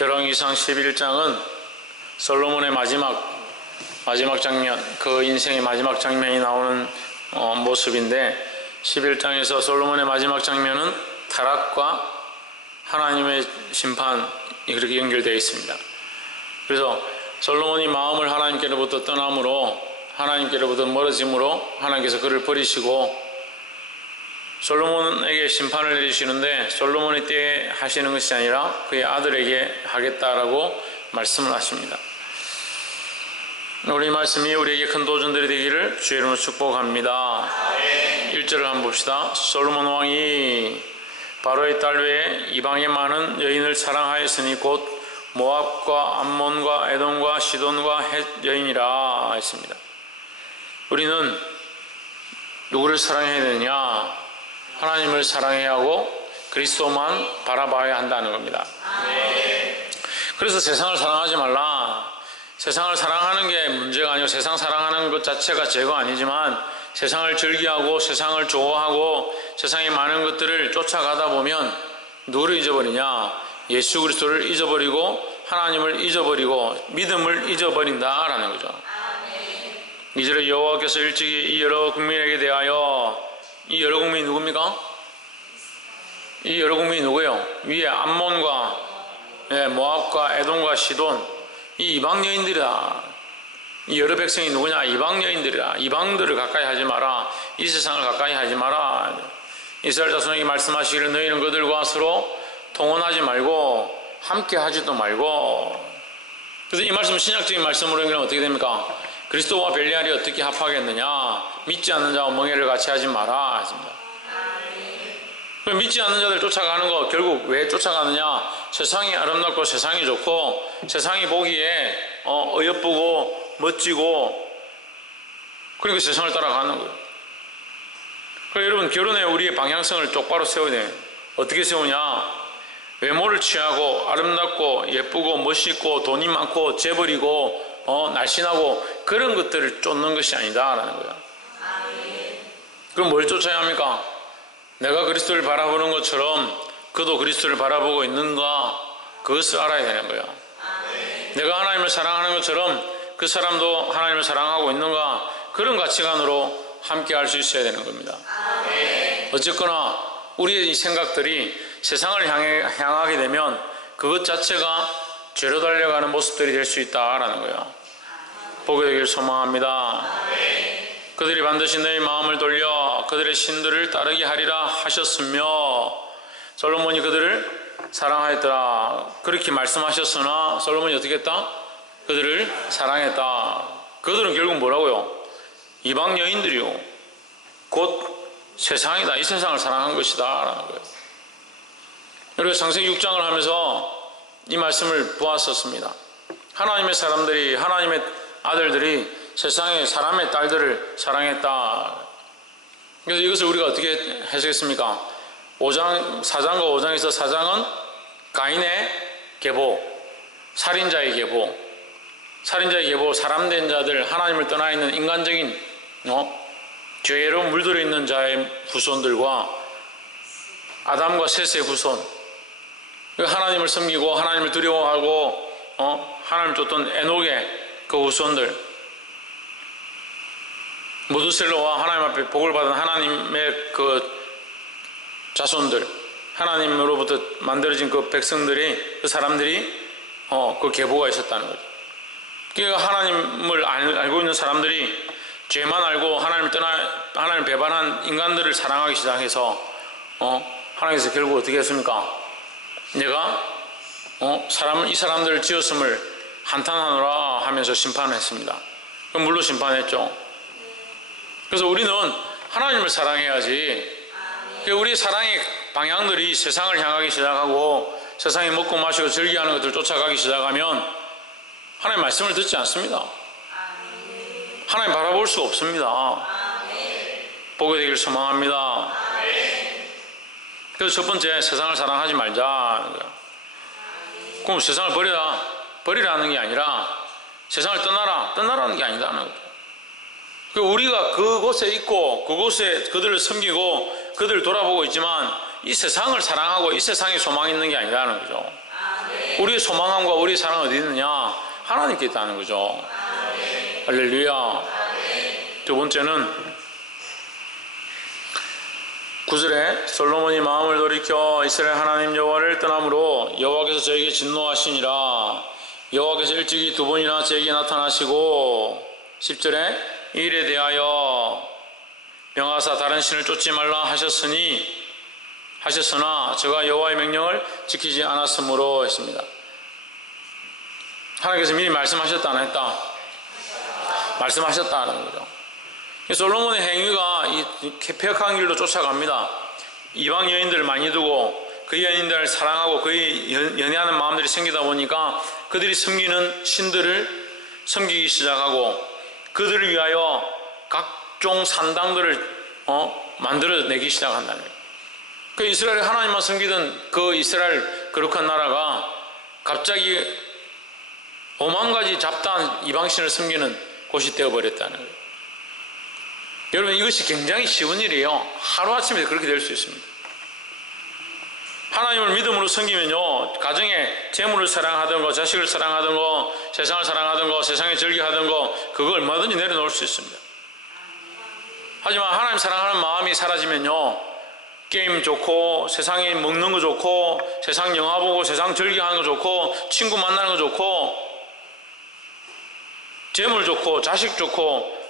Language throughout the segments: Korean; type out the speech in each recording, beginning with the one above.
열왕기상 11장은 솔로몬의 마지막 장면, 그 인생의 마지막 장면이 나오는 모습인데, 11장에서 솔로몬의 마지막 장면은 타락과 하나님의 심판이 그렇게 연결되어 있습니다. 그래서 솔로몬이 마음을 하나님께로부터 떠남으로, 하나님께로부터 멀어짐으로 하나님께서 그를 버리시고 솔로몬에게 심판을 내리시는데, 솔로몬의 때에 하시는 것이 아니라 그의 아들에게 하겠다라고 말씀을 하십니다. 우리 말씀이 우리에게 큰 도전들이 되기를 주의 이름으로 축복합니다. 1절을 한번 봅시다. 솔로몬 왕이 바로의 딸 외에 이방의 많은 여인을 사랑하였으니 곧 모압과 암몬과 에돔과 시돈과 헷 여인이라 했습니다. 우리는 누구를 사랑해야 되느냐? 하나님을 사랑해야 하고 그리스도만 바라봐야 한다는 겁니다. 그래서 세상을 사랑하지 말라. 세상을 사랑하는 게 문제가 아니고 세상 사랑하는 것 자체가 죄가 아니지만, 세상을 즐기하고 세상을 좋아하고 세상의 많은 것들을 쫓아가다 보면 누구를 잊어버리냐? 예수 그리스도를 잊어버리고 하나님을 잊어버리고 믿음을 잊어버린다라는 거죠. 2절에 여호와께서 일찍이 이 여러 국민에게 대하여, 이 여러 국민이 누굽니까? 이 여러 국민이 누구예요? 위에 암몬과 모압과 에돔과 시돈, 이 이방 여인들이다. 이 여러 백성이 누구냐? 이방 여인들이라. 이방들을 가까이 하지 마라. 이 세상을 가까이 하지 마라. 이스라엘 자손에게 말씀하시기를 너희는 그들과 서로 통혼하지 말고 함께 하지도 말고. 그래서 이 말씀은 신약적인 말씀으로 연결하면 어떻게 됩니까? 그리스도와 벨리알이 어떻게 합하겠느냐? 믿지 않는 자와 멍에를 같이 하지 마라 했습니다. 그럼 믿지 않는 자들 쫓아가는 거 결국 왜 쫓아가느냐? 세상이 아름답고 세상이 좋고 세상이 보기에 어여쁘고 멋지고, 그러니까 세상을 따라가는 거예요. 그래서 여러분, 결혼에 우리의 방향성을 똑바로 세워야 돼요. 어떻게 세우냐? 외모를 취하고 아름답고 예쁘고 멋있고 돈이 많고 재벌이고 날씬하고 그런 것들을 쫓는 것이 아니다라는 거예요. 그럼 뭘 쫓아야 합니까? 내가 그리스도를 바라보는 것처럼 그도 그리스도를 바라보고 있는가, 그것을 알아야 되는 거예요. 내가 하나님을 사랑하는 것처럼 그 사람도 하나님을 사랑하고 있는가, 그런 가치관으로 함께 할 수 있어야 되는 겁니다. 어쨌거나 우리의 이 생각들이 세상을 향하게 되면 그것 자체가 죄로 달려가는 모습들이 될 수 있다라는 거예요. 보게 되길 소망합니다. 그들이 반드시 너희 마음을 돌려 그들의 신들을 따르게 하리라 하셨으며, 솔로몬이 그들을 사랑하였더라 그렇게 말씀하셨으나 솔로몬이 어떻게 했다? 그들을 사랑했다. 그들은 결국 뭐라고요? 이방 여인들이요, 곧 세상이다. 이 세상을 사랑한 것이다 라는 거예요. 그리고 창세기 6장을 하면서 이 말씀을 보았었습니다. 하나님의 사람들이, 하나님의 아들들이 세상의 사람의 딸들을 사랑했다. 그래서 이것을 우리가 어떻게 해석했습니까? 4장과 5장에서 4장은 가인의 계보, 살인자의 계보, 사람된 자들, 하나님을 떠나 있는 인간적인 죄로 물들어 있는 자의 후손들과 아담과 셋의 후손, 하나님을 섬기고 하나님을 두려워하고 하나님을 쫓던 에녹의 그 후손들, 무드셀러와 하나님 앞에 복을 받은 하나님의 그 자손들, 하나님으로부터 만들어진 그 백성들이, 그 사람들이 그 계보가 있었다는 거죠. 그러니까 하나님을 알고 있는 사람들이 죄만 알고 하나님을 배반한 인간들을 사랑하기 시작해서 하나님께서 결국 어떻게 했습니까? 내가 이 사람들을 지었음을 한탄하노라 하면서 심판을 했습니다. 그럼 물로 심판했죠. 그래서 우리는 하나님을 사랑해야지. 우리 사랑의 방향들이 세상을 향하기 시작하고 세상에 먹고 마시고 즐기하는 것들 쫓아가기 시작하면 하나님 말씀을 듣지 않습니다. 하나님 바라볼 수 없습니다. 보게 되길 소망합니다. 그래서 첫 번째, 세상을 사랑하지 말자. 그럼 세상을 버리라는 게 아니라 세상을 떠나라는 게 아니다는 거죠. 우리가 그곳에 있고 그곳에 그들을 섬기고 그들을 돌아보고 있지만 이 세상을 사랑하고 이 세상에 소망이 있는 게 아니라는 거죠. 우리의 소망함과 우리의 사랑은 어디 있느냐? 하나님께 있다는 거죠. 할렐루야. 두 번째는 9절에 솔로몬이 마음을 돌이켜 이스라엘 하나님 여호와를 떠남으로 여호와께서 저에게 진노하시니라. 여호와께서 일찍이 두 번이나 저에게 나타나시고 10절에 이 일에 대하여 명하사 다른 신을 쫓지 말라 하셨으나 저가 여호와의 명령을 지키지 않았으므로 했습니다. 하나님께서 미리 말씀하셨다 안 했다? 말씀하셨다는 거죠. 솔로몬의 행위가 이 폐역한 길로 쫓아갑니다. 이방 여인들을 많이 두고 그 여인들을 사랑하고 그의 연애하는 마음들이 생기다 보니까 그들이 섬기는 신들을 섬기기 시작하고 그들을 위하여 각종 산당들을 만들어내기 시작한다는 거예요. 그 이스라엘 하나님만 섬기던 그 이스라엘 거룩한 나라가 갑자기 5만 가지 잡다한 이방신을 섬기는 곳이 되어버렸다는 거예요. 여러분, 이것이 굉장히 쉬운 일이에요. 하루아침에 그렇게 될 수 있습니다. 하나님을 믿음으로 섬기면요, 가정에 재물을 사랑하던 거, 자식을 사랑하던 거, 세상을 사랑하던 거, 세상에 즐겨하던 거, 그거 얼마든지 내려놓을 수 있습니다. 하지만 하나님 사랑하는 마음이 사라지면요, 게임 좋고, 세상에 먹는 거 좋고, 세상 영화 보고, 세상 즐겨하는 거 좋고, 친구 만나는 거 좋고, 재물 좋고, 자식 좋고,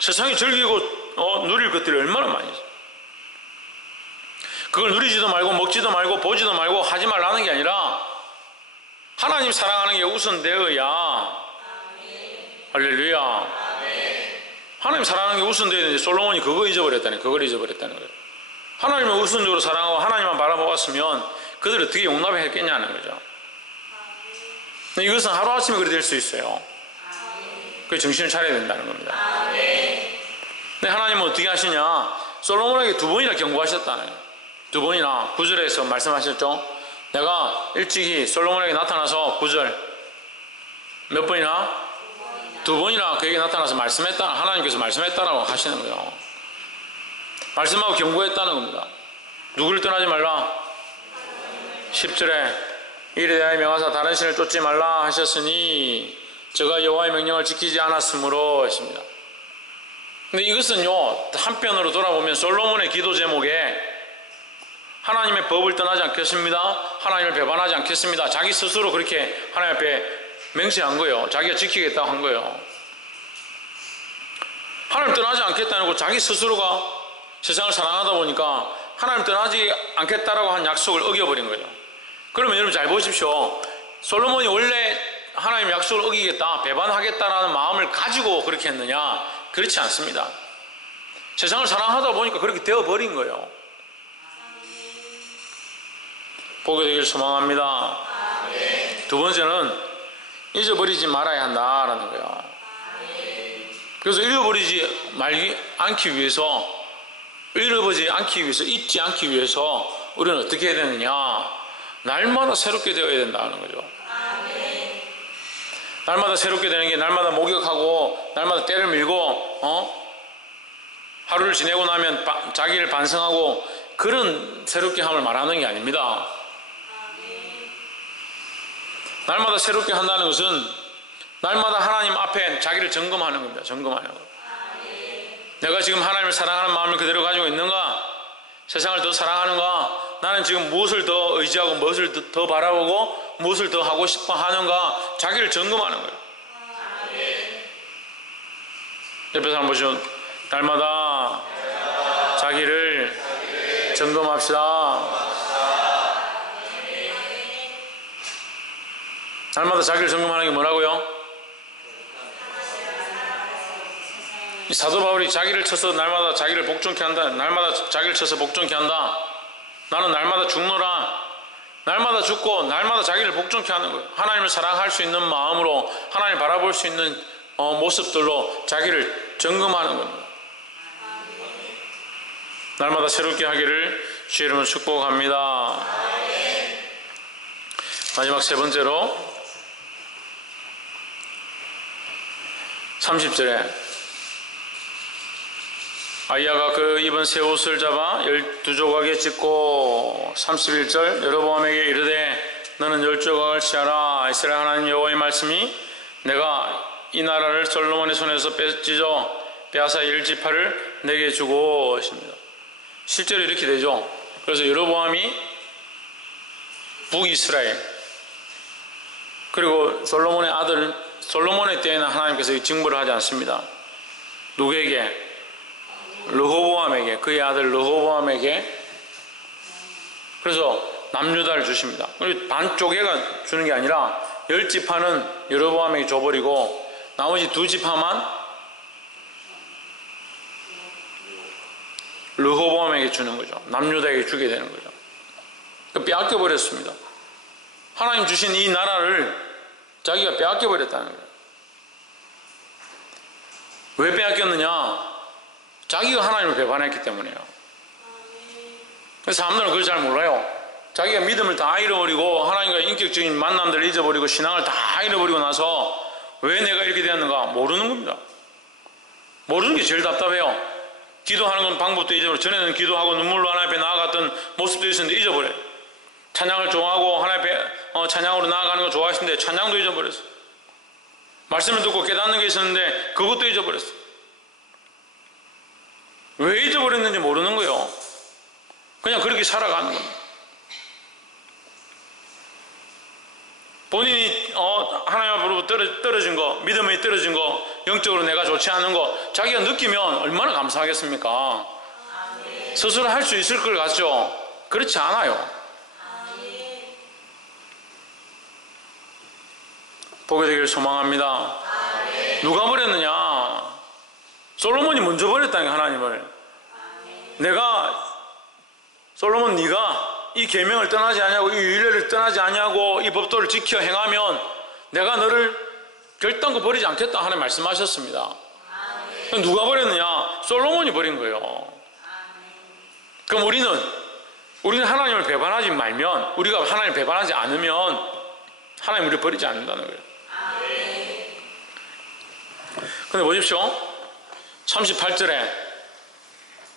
세상에 즐기고 누릴 것들이 얼마나 많이 있어요. 그걸 누리지도 말고 먹지도 말고 보지도 말고 하지 말라는 게 아니라 하나님 사랑하는 게 우선되어야 할렐루야. 하나님 사랑하는 게 우선되어야 되는데 솔로몬이 그걸 잊어버렸다는 거예요. 하나님을 우선적으로 사랑하고 하나님만 바라보았으면 그들을 어떻게 용납했겠냐는 거죠. 이것은 하루아침에 그렇게 될 수 있어요. 그 정신을 차려야 된다는 겁니다. 근데 하나님은 어떻게 하시냐? 솔로몬에게 두 번이나 경고하셨다는 거예요. 두 번이나 9절에서 말씀하셨죠. 내가 일찍이 솔로몬에게 나타나서 9절 몇 번이나? 두 번이나 그에게 나타나서 말씀했다. 하나님께서 말씀했다라고 하시는 거예요. 말씀하고 경고했다는 겁니다. 누구를 떠나지 말라? 10절에 이에 대하여 명하사 다른 신을 쫓지 말라 하셨으니 저가 여호와의 명령을 지키지 않았으므로 했습니다. 근데 이것은요, 한편으로 돌아보면 솔로몬의 기도 제목에 하나님의 법을 떠나지 않겠습니다, 하나님을 배반하지 않겠습니다, 자기 스스로 그렇게 하나님 앞에 맹세한 거예요. 자기가 지키겠다고 한 거예요. 하나님 떠나지 않겠다는 거, 자기 스스로가 세상을 사랑하다 보니까 하나님 떠나지 않겠다라고 한 약속을 어겨버린 거예요. 그러면 여러분 잘 보십시오. 솔로몬이 원래 하나님 약속을 어기겠다, 배반하겠다라는 마음을 가지고 그렇게 했느냐? 그렇지 않습니다. 세상을 사랑하다 보니까 그렇게 되어버린 거예요. 보게 되길 소망합니다. 두 번째는 잊어버리지 말아야 한다라는 거예요. 그래서 잊어버리지 않기 위해서, 잊지 않기 위해서 우리는 어떻게 해야 되느냐? 날마다 새롭게 되어야 된다는 거죠. 날마다 새롭게 되는 게 날마다 목욕하고 날마다 때를 밀고 하루를 지내고 나면 자기를 반성하고 그런 새롭게 함을 말하는 게 아닙니다. 날마다 새롭게 한다는 것은 날마다 하나님 앞에 자기를 점검하는 겁니다. 점검하는 거. 내가 지금 하나님을 사랑하는 마음을 그대로 가지고 있는가? 세상을 더 사랑하는가? 나는 지금 무엇을 더 의지하고 무엇을 더 바라보고 무엇을 더 하고 싶어 하는가? 자기를 점검하는 거예요. 옆에 사람 보시면 날마다 자기를 점검합시다. 날마다 자기를 점검하는 게 뭐라고요? 이 사도 바울이 자기를 쳐서 날마다 자기를 복종케 한다. 날마다 자기를 쳐서 복종케 한다. 나는 날마다 죽노라. 날마다 죽고 날마다 자기를 복종케 하는 거예요. 하나님을 사랑할 수 있는 마음으로 하나님을 바라볼 수 있는 모습들로 자기를 점검하는 겁니다. 날마다 새롭게 하기를 주의 이름으로 축복합니다. 마지막 세 번째로 30절에 아이야가 그 입은 새 옷을 잡아 12조각에 찢고 31절 여로보암에게 이르되 너는 열조각을 취하라. 이스라엘 하나님 여호와의 말씀이 내가 이 나라를 솔로몬의 손에서 빼앗아 10지파를 내게 주고 하십니다. 실제로 이렇게 되죠. 그래서 여로보암이 북이스라엘, 그리고 솔로몬의 아들, 솔로몬의 때에는 하나님께서 징벌을 하지 않습니다. 누구에게? 르호보암에게, 그의 아들 르호보암에게. 그래서 남유다를 주십니다. 그리고 반쪽에가 주는 게 아니라 10지파는 여로보암에게 줘버리고 나머지 2지파만 르호보암에게 주는 거죠. 남유다에게 주게 되는 거죠. 빼앗겨 버렸습니다. 하나님 주신 이 나라를 자기가 빼앗겨 버렸다는 거예요. 왜 빼앗겼느냐? 자기가 하나님을 배반했기 때문이에요. 그래서 사람들은 그걸 잘 몰라요. 자기가 믿음을 다 잃어버리고 하나님과 인격적인 만남들을 잊어버리고 신앙을 다 잃어버리고 나서 왜 내가 이렇게 되었는가 모르는 겁니다. 모르는 게 제일 답답해요. 기도하는 건 방법도 잊어버려. 전에는 기도하고 눈물로 하나님 앞에 나아갔던 모습도 있었는데 잊어버려요. 찬양을 좋아하고 하나님 앞에 찬양으로 나아가는 거 좋아하시는데 찬양도 잊어버렸어요. 말씀을 듣고 깨닫는 게 있었는데 그것도 잊어버렸어요. 왜 잊어버렸는지 모르는 거예요. 그냥 그렇게 살아가는 겁니다. 본인이 하나님 앞으로부터 떨어진 거, 믿음이 떨어진 거, 영적으로 내가 좋지 않은 거 자기가 느끼면 얼마나 감사하겠습니까? 스스로 할 수 있을 것 같죠? 그렇지 않아요. 보게 되기를 소망합니다. 누가 버렸느냐? 솔로몬이 먼저 버렸다는 게 하나님을. 내가 솔로몬 네가 이 계명을 떠나지 아니하고 이 율례를 떠나지 아니하고 이 법도를 지켜 행하면 내가 너를 결단코 버리지 않겠다 하나님 말씀하셨습니다. 누가 버렸느냐? 솔로몬이 버린 거예요. 그럼 우리는 하나님을 배반하지 말면, 우리가 하나님을 배반하지 않으면 하나님 우리를 버리지 않는다는 거예요. 근데 보십시오.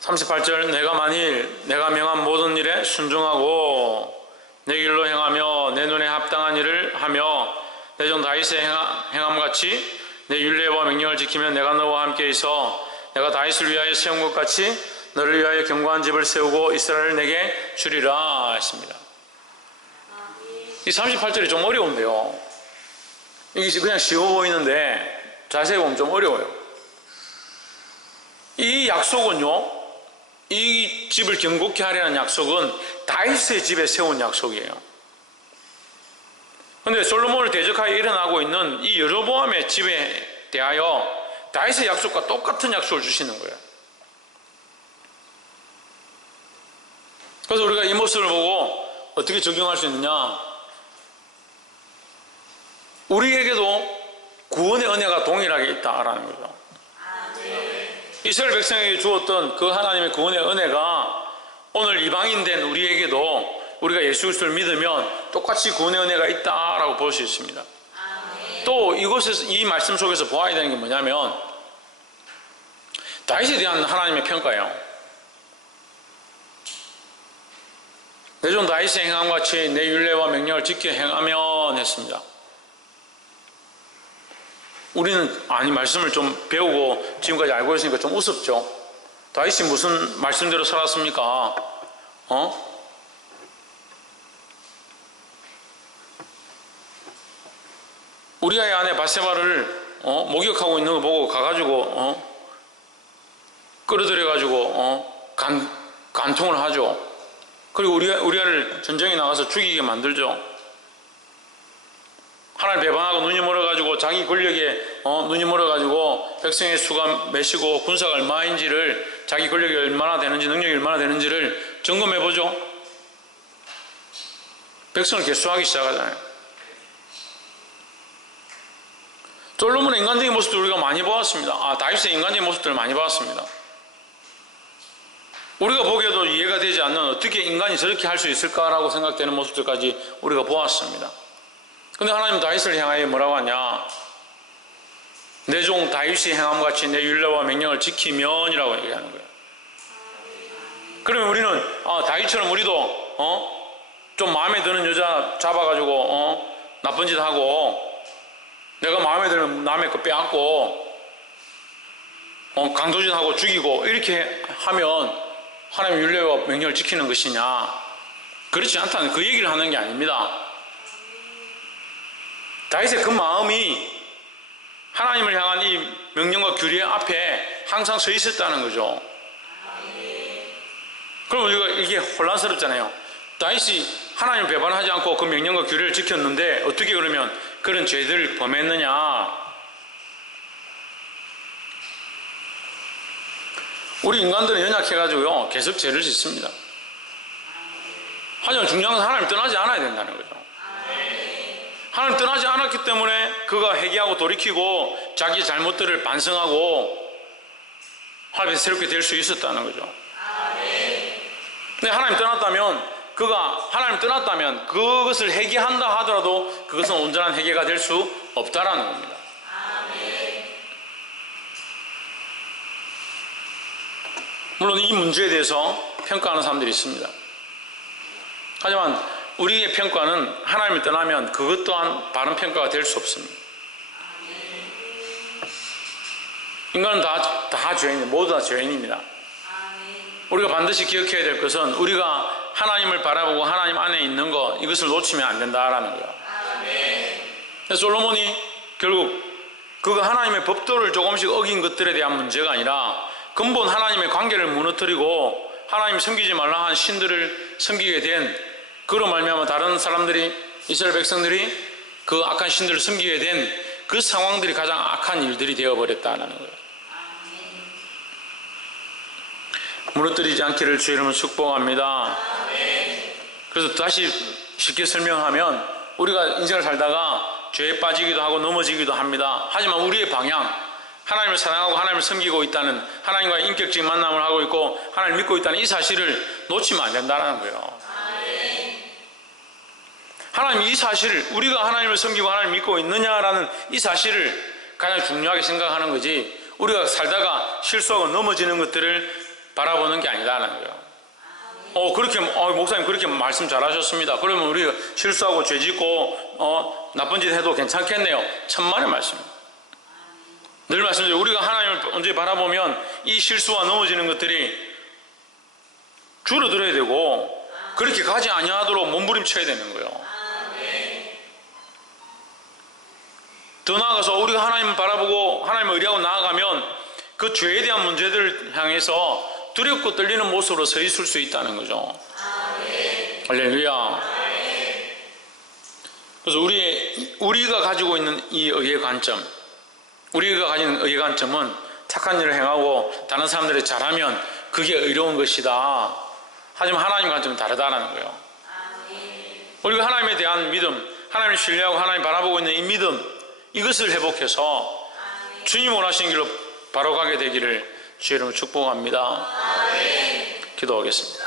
38절 내가 만일 내가 명한 모든 일에 순종하고 내 길로 행하며 내 눈에 합당한 일을 하며 내 종 다윗의 행함같이 내 율례와 명령을 지키면 내가 너와 함께 있어 내가 다윗을 위하여 세운 것 같이 너를 위하여 견고한 집을 세우고 이스라엘을 내게 주리라 했습니다. 이 38절이 좀 어려운데요. 이게 그냥 쉬워 보이는데 자세히 보면 좀 어려워요. 이 약속은요, 이 집을 견고케 하려는 약속은 다윗의 집에 세운 약속이에요. 그런데 솔로몬을 대적하여 일어나고 있는 이 여로보암의 집에 대하여 다윗의 약속과 똑같은 약속을 주시는 거예요. 그래서 우리가 이 모습을 보고 어떻게 적용할 수 있느냐? 우리에게도 구원의 은혜가 동일하게 있다라는 거죠. 이스라엘 백성에게 주었던 그 하나님의 구원의 은혜가 오늘 이방인 된 우리에게도 우리가 예수 그리스도를 믿으면 똑같이 구원의 은혜가 있다라고 볼 수 있습니다. 또 이곳에서 이 말씀 속에서 보아야 되는 게 뭐냐면 다윗에 대한 하나님의 평가예요. 내 종 다윗의 행함같이 내 율례와 명령을 지켜 행하면 했습니다. 우리는 말씀을 좀 배우고 지금까지 알고 있으니까 좀 우습죠. 다윗이 무슨 말씀대로 살았습니까? 우리아의 아내 바세바를 목욕하고 있는 거 보고 가가지고 끌어들여가지고 간통을 하죠. 그리고 우리아를 전쟁에 나가서 죽이게 만들죠. 하나님 배반하고 눈이 멀어가지고 자기 권력에 눈이 멀어가지고 백성의 수가 몇이고 군사가 얼마인지를, 자기 권력이 얼마나 되는지, 능력이 얼마나 되는지를 점검해보죠. 백성을 개수하기 시작하잖아요. 솔로몬의 인간적인 모습도 우리가 많이 보았습니다. 다윗의 인간적인 모습들을 많이 보았습니다. 우리가 보기에도 이해가 되지 않는 어떻게 인간이 저렇게 할 수 있을까라고 생각되는 모습들까지 우리가 보았습니다. 근데 하나님 다윗을 향하여 뭐라고 하냐? 내 종 다윗이 행함같이 내 율례와 명령을 지키면이라고 얘기하는 거예요. 그러면 우리는 다윗처럼 우리도 좀 마음에 드는 여자 잡아가지고 나쁜 짓 하고, 내가 마음에 들면 남의 거 빼앗고, 강도짓하고 죽이고 이렇게 하면 하나님의 율례와 명령을 지키는 것이냐? 그렇지 않다는 그 얘기를 하는 게 아닙니다. 다윗의 그 마음이 하나님을 향한 이 명령과 규례 앞에 항상 서 있었다는 거죠. 그럼 우리가 이게 혼란스럽잖아요. 다윗이 하나님을 배반하지 않고 그 명령과 규례를 지켰는데 어떻게 그러면 그런 죄들을 범했느냐? 우리 인간들은 연약해가지고요 계속 죄를 짓습니다. 하지만 중요한 것은 하나님 떠나지 않아야 된다는 거죠. 하나님 떠나지 않았기 때문에 그가 회개하고 돌이키고 자기의 잘못들을 반성하고 하나님께 새롭게 될 수 있었다는 거죠. 근데 하나님 떠났다면 그것을 회개한다 하더라도 그것은 온전한 회개가 될 수 없다라는 겁니다. 물론 이 문제에 대해서 평가하는 사람들이 있습니다. 하지만 우리의 평가는 하나님을 떠나면 그것 또한 바른 평가가 될 수 없습니다. 인간은 다 죄인입니다. 모두 다 죄인입니다. 우리가 반드시 기억해야 될 것은 우리가 하나님을 바라보고 하나님 안에 있는 것, 이것을 놓치면 안 된다라는 거예요. 그래서 솔로몬이 결국 그가 하나님의 법도를 조금씩 어긴 것들에 대한 문제가 아니라 근본 하나님의 관계를 무너뜨리고 하나님 섬기지 말라 한 신들을 섬기게 된, 그로 말미암아 다른 사람들이, 이스라엘 백성들이 그 악한 신들을 섬기게 된 그 상황들이 가장 악한 일들이 되어버렸다는 거예요. 무너뜨리지 않기를 주의 이름으로 축복합니다. 그래서 다시 쉽게 설명하면 우리가 인생을 살다가 죄에 빠지기도 하고 넘어지기도 합니다. 하지만 우리의 방향, 하나님을 사랑하고 하나님을 섬기고 있다는, 하나님과의 인격적인 만남을 하고 있고 하나님을 믿고 있다는 이 사실을 놓치면 안 된다는 거예요. 하나님 이 사실을, 우리가 하나님을 섬기고 하나님을 믿고 있느냐라는 이 사실을 가장 중요하게 생각하는 거지, 우리가 살다가 실수하고 넘어지는 것들을 바라보는 게 아니다라는 거예요. 목사님 그렇게 말씀 잘하셨습니다. 그러면 우리가 실수하고 죄짓고 나쁜 짓 해도 괜찮겠네요. 천만의 말씀입니다. 늘 말씀드려요. 우리가 하나님을 언제 바라보면 이 실수와 넘어지는 것들이 줄어들어야 되고, 그렇게 가지 아니하도록 몸부림쳐야 되는 거예요. 더 나아가서 우리가 하나님을 바라보고 하나님을 의뢰하고 나아가면 그 죄에 대한 문제들을 향해서 두렵고 떨리는 모습으로 서 있을 수 있다는 거죠. 할렐루야. 그래서 우리가 가지고 있는 이 의의 관점, 우리가 가진 의의 관점은 착한 일을 행하고 다른 사람들이 잘하면 그게 의로운 것이다. 하지만 하나님 관점은 다르다는 거예요. 우리가 하나님에 대한 믿음, 하나님을 신뢰하고 하나님 바라보고 있는 이 믿음, 이것을 회복해서 주님 원하시는 길로 바로 가게 되기를 주의 이름으로 축복합니다. 기도하겠습니다.